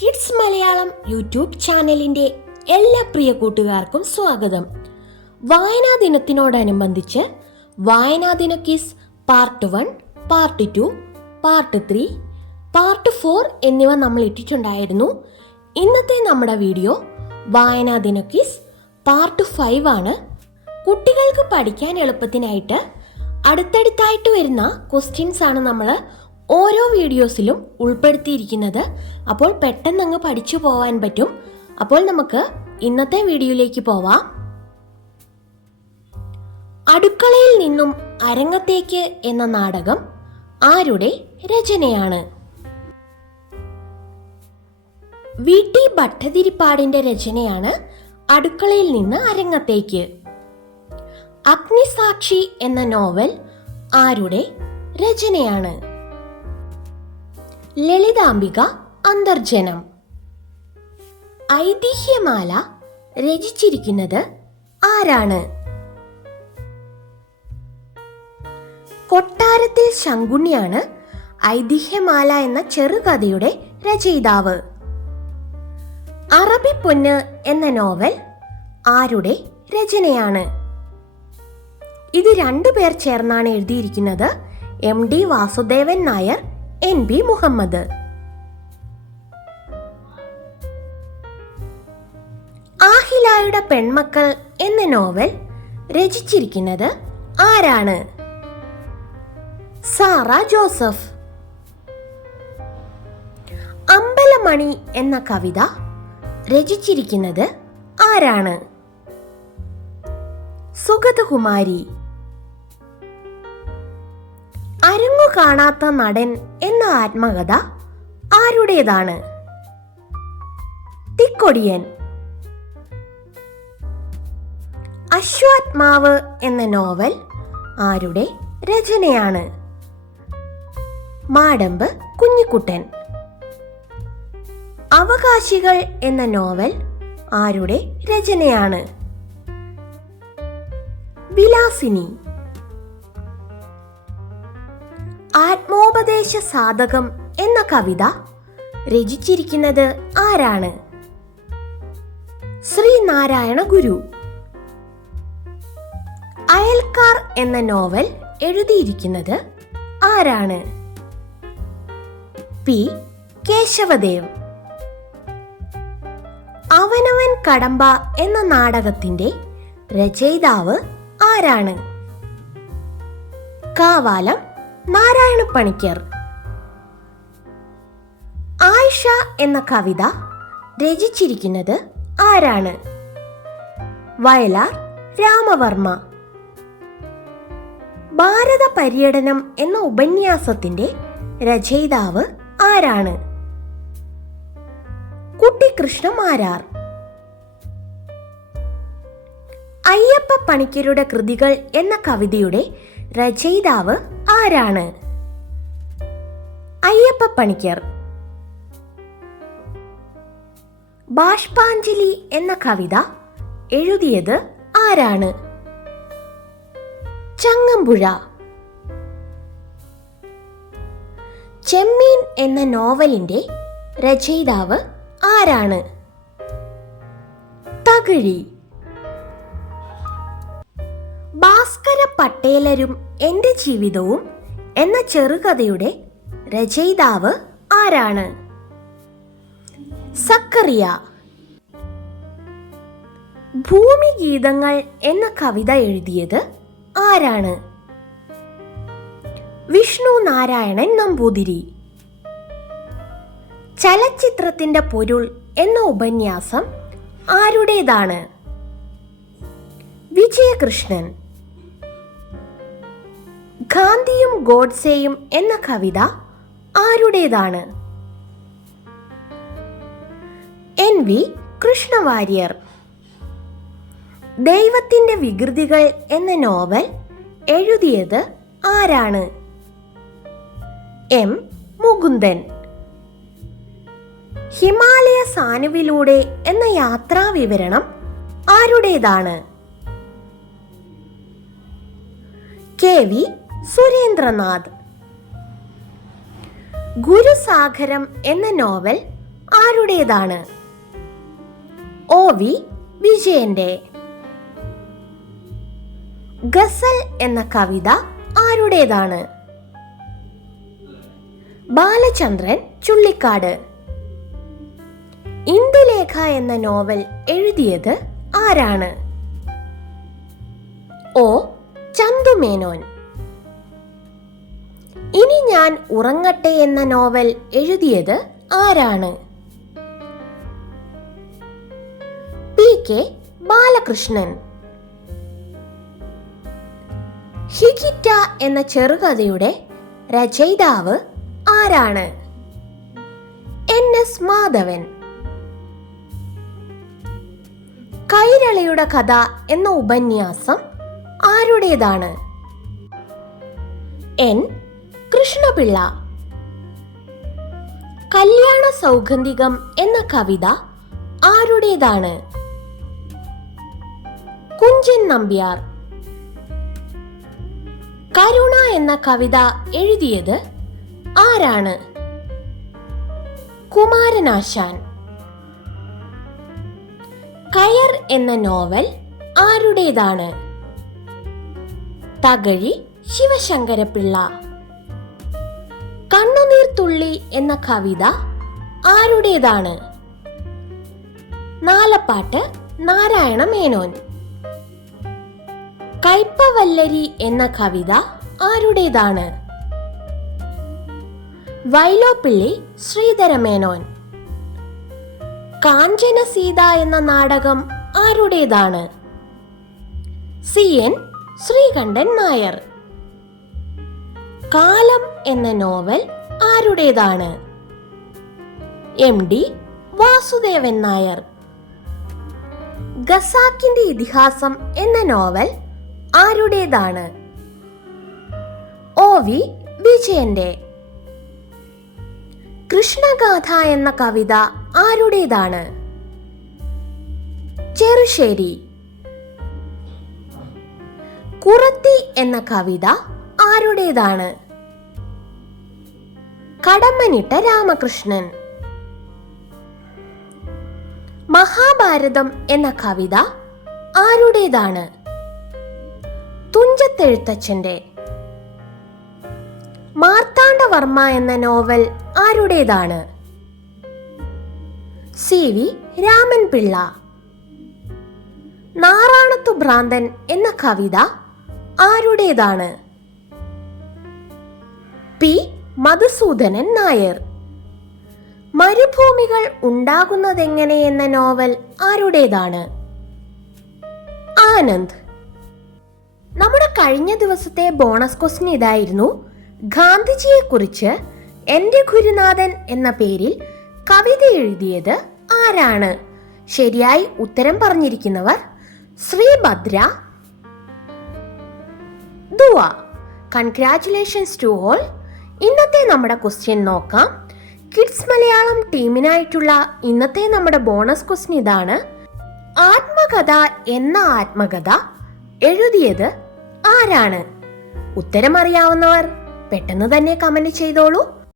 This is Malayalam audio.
കിഡ്സ് മലയാളം യൂട്യൂബ് ചാനലിൻ്റെ എല്ലാ പ്രിയ കൂട്ടുകാർക്കും സ്വാഗതം. വായനാ ദിനത്തിനോടനുബന്ധിച്ച് വായനാ ദിന quiz part 1, part 2, part 3, part 4 എന്നിവ നമ്മൾ ഇട്ടിട്ടുണ്ടായിരുന്നു. ഇന്നത്തെ നമ്മുടെ വീഡിയോ വായനാ ദിന ക്വിസ് പാർട്ട് 5 ആണ്. കുട്ടികൾക്ക് പഠിക്കാൻ എളുപ്പത്തിനായിട്ട് അടുത്തടുത്തായിട്ട് വരുന്ന ക്വസ്റ്റ്യൻസ് ആണ് നമ്മൾ ഓരോ വീഡിയോസിലും ഉൾപ്പെടുത്തിയിരിക്കുന്നത്. അപ്പോൾ പെട്ടെന്ന് അങ്ങ് പഠിച്ചു പോകാൻ പറ്റും. അപ്പോൾ നമുക്ക് ഇന്നത്തെ വീഡിയോയിലേക്ക് പോവാം. അടുക്കളയിൽ നിന്നും അരങ്ങത്തേക്ക് എന്ന നാടകം ആരുടെ രചനയാണ്? വി.ടി. ഭട്ടതിരിപ്പാടിന്റെ രചനയാണ് അടുക്കളയിൽ നിന്ന് അരങ്ങത്തേക്ക്. അഗ്നിസാക്ഷി എന്ന നോവൽ ആരുടെ രചനയാണ്? ലളിതാംബിക അന്തർജനം. ഐതിഹ്യമാല രചിച്ചിരിക്കുന്നത് ആരാണ്? കൊട്ടാരത്തിൽ ശങ്കുണ്ണിയാണ് ഐതിഹ്യമാല എന്ന ചെറുകഥയുടെ രചയിതാവ്. അറബി പൊന്ന് എന്ന നോവൽ ആരുടെ രചനയാണ്? ഇത് 2 പേർ ചേർന്നാണ് എഴുതിയിരിക്കുന്നത്. M.D. വാസുദേവൻ നായർ, N.B. മുഹമ്മദ്. ആഹിലായുടെ പെൺമക്കൾ എന്ന നോവൽ രചിച്ചിരിക്കുന്നത് ആരാണ്? Sara Joseph. അമ്പലമണി എന്ന കവിത രചിച്ചിരിക്കുന്നത് ആരാണ്? സുഗതകുമാരി. അരങ്ങു കാണാത്ത നടൻ എന്ന ആത്മകഥ ആരുടേതാണ്? തിക്കൊടിയൻ. അശ്വാത്മാവ് എന്ന നോവൽ ആരുടെ രചനയാണ്? മാടമ്പ് കുഞ്ഞിക്കുട്ടൻ. അവകാശികൾ എന്ന നോവൽ ആരുടെ രചനയാണ്? വിലാസിനി. ആത്മോപദേശ സാധകം എന്ന കവിത രചിച്ചിരിക്കുന്നത് ആരാണ്? ശ്രീനാരായണ ഗുരു. അയൽക്കാർ എന്ന നോവൽ എഴുതിയിരിക്കുന്നത് ആരാണ്? പി. കേശവദേവ്. അവനവൻ കടമ്പ എന്ന നാടകത്തിന്റെ രചയിതാവ് ആരാണ്? കാവാലം നാരായണ പണിക്കർ. ആയിഷ എന്ന കവിത രചിച്ചിരിക്കുന്നത് ആരാണ്? വയലാർ രാമവർമ്മ. ഭാരത പര്യടനം എന്ന ഉപന്യാസത്തിന്റെ രചയിതാവ് ആരാണ്? കുട്ടിക്കൃഷ്ണമാരാർ. അയ്യപ്പ പണിക്കരുടെ കൃതികൾ എന്ന കവിതയുടെ രചയിതാവ് ആരാണ്? അയ്യപ്പ പണിക്കർ. ബാഷ്പാഞ്ജലി എന്ന കവിത എഴുതിയത് ആരാണ്? ചങ്ങമ്പുഴ. ചെമ്മീൻ എന്ന നോവലിന്റെ രചയിതാവ് ആരാണ്? തകഴി. ഭാസ്കര പട്ടേലരും എന്റെ ജീവിതവും എന്ന ചെറുകഥയുടെ രചയിതാവ് ആരാണ്? സക്കറിയ. ഭൂമിഗീതങ്ങൾ എന്ന കവിത എഴുതിയത് ആരാണ്? വിഷ്ണു നാരായണൻ നമ്പൂതിരി. ചലച്ചിത്രത്തിന്റെ പൊരുൾ എന്ന ഉപന്യാസം ആരുടേതാണ്? വിജയകൃഷ്ണൻ. ഗാന്ധിയും ഗോഡ്സെയും എന്ന കവിത ആരുടേതാണ്? N.V. കൃഷ്ണവാര്യർ. ദൈവത്തിന്റെ വികൃതികൾ എന്ന നോവൽ എഴുതിയത് ആരാണ്? M. മുകുന്ദൻ. ഹിമാലയ സാനുവിലൂടെ എന്ന യാത്രാ വിവരണം ആരുടേതാണ്? K.V. സുരേന്ദ്രനാഥ്. ഗുരുസാഗരം എന്ന നോവൽ ആരുടേതാണ്? OV വിജയന്റെ. ഗസൽ എന്ന കവിത ആരുടേതാണ്? ബാലചന്ദ്രൻ ചുള്ളിക്കാട്. ഇന്ദുലേഖ എന്ന നോവൽ എഴുതിയത് ആരാണ്? O ചന്തുമേനോൻ. ഇനി ഞാൻ ഉറങ്ങട്ടെ എന്ന നോവൽ എഴുതിയത് ആരാണ്? PK ബാലകൃഷ്ണൻ. ഹികിറ്റ എന്ന ചെറുകഥയുടെ രചയിതാവ് ആരാണ്? NS മാധവൻ. കൈരളിയുടെ കഥ എന്ന ഉപന്യാസം ആരുടേതാണ്? N കൃഷ്ണപിള്ള. കല്യാണ സൗഗന്ധികം എന്ന കവിത ആരുടേതാണ്? കുഞ്ചൻ നമ്പ്യാർ. കരുണ എന്ന കവിത എഴുതിയത് ആരാണ്? കുമാരനാശാൻ. കയർ എന്ന നോവൽ ആരുടേതാണ്? തകഴി ശിവശങ്കരപിള്ള. കണ്ണുനീർത്തുള്ളി എന്ന കവിത ആരുടേതാണ്? നാലപ്പാട്ട് നാരായണ മേനോൻ. കയ്പവല്ലരി എന്ന കവിത ആരുടേതാണ്? വൈലോപ്പിള്ളി ശ്രീധരമേനോൻ. കാഞ്ചന സീത എന്ന നാടകം ആരുടേതാണ്? CN ശ്രീകണ്ഠൻ നായർ. കാലം എന്ന നോവൽ ആരുടേതാണ്? MD വാസുദേവൻ നായർ. ഖസാക്കിന്റെ ഇതിഹാസം എന്ന നോവൽ ആരുടേതാണ്? OV വിജയന്റെ. കൃഷ്ണഗാഥ എന്ന കവിത ആരുടേതാണ്? ചെറുശ്ശേരി. കുറത്തി എന്ന കവിത ആരുടേതാണ്? കടമ്മനിട്ട രാമകൃഷ്ണൻ. മഹാഭാരതം എന്ന കവിത ആരുടേതാണ്? തുഞ്ചത്തെഴുത്തച്ഛന്റെ. മാർത്താണ്ഡവർമ്മ എന്ന നോവൽ ആരുടേതാണ്? CV രാമൻപിള്ള. നാറാണത്തു ഭ്രാന്തൻ എന്ന കവിത ആരുടേതാണ്? P മധുസൂദനൻ നായർ. മരുഭൂമികൾ ഉണ്ടാകുന്നതെങ്ങനെ എന്ന നോവൽ ആരുടേതാണ്? ആനന്ദ്. നമ്മുടെ കഴിഞ്ഞ ദിവസത്തെ ബോണസ് ക്വസ്റ്റ്യൻ ഇതായിരുന്നു. ഗാന്ധിജിയെ കുറിച്ച് എൻ്റെ ഗുരുനാഥൻ എന്ന പേരിൽ കവിത എഴുതിയത് ആരാണ്? ശരിയായി ഉത്തരം പറഞ്ഞിരിക്കുന്നവർ Sreebhadra, Dua. Congratulations to all. ഇന്നത്തെ നമ്മുടെ ക്വസ്റ്റ്യൻ നോക്കാം. കിഡ്സ് മലയാളം ടീമിനായിട്ടുള്ള ഇന്നത്തെ നമ്മുടെ ബോണസ് ക്വസ്റ്റ്യൻ ഇതാണ്. ആത്മകഥ എന്ന ആത്മകഥ എഴുതിയത് ആരാണ്? ഉത്തരം അറിയാവുന്നവർ പെട്ടെന്ന് തന്നെ കമന്റ് ചെയ്തോളൂ.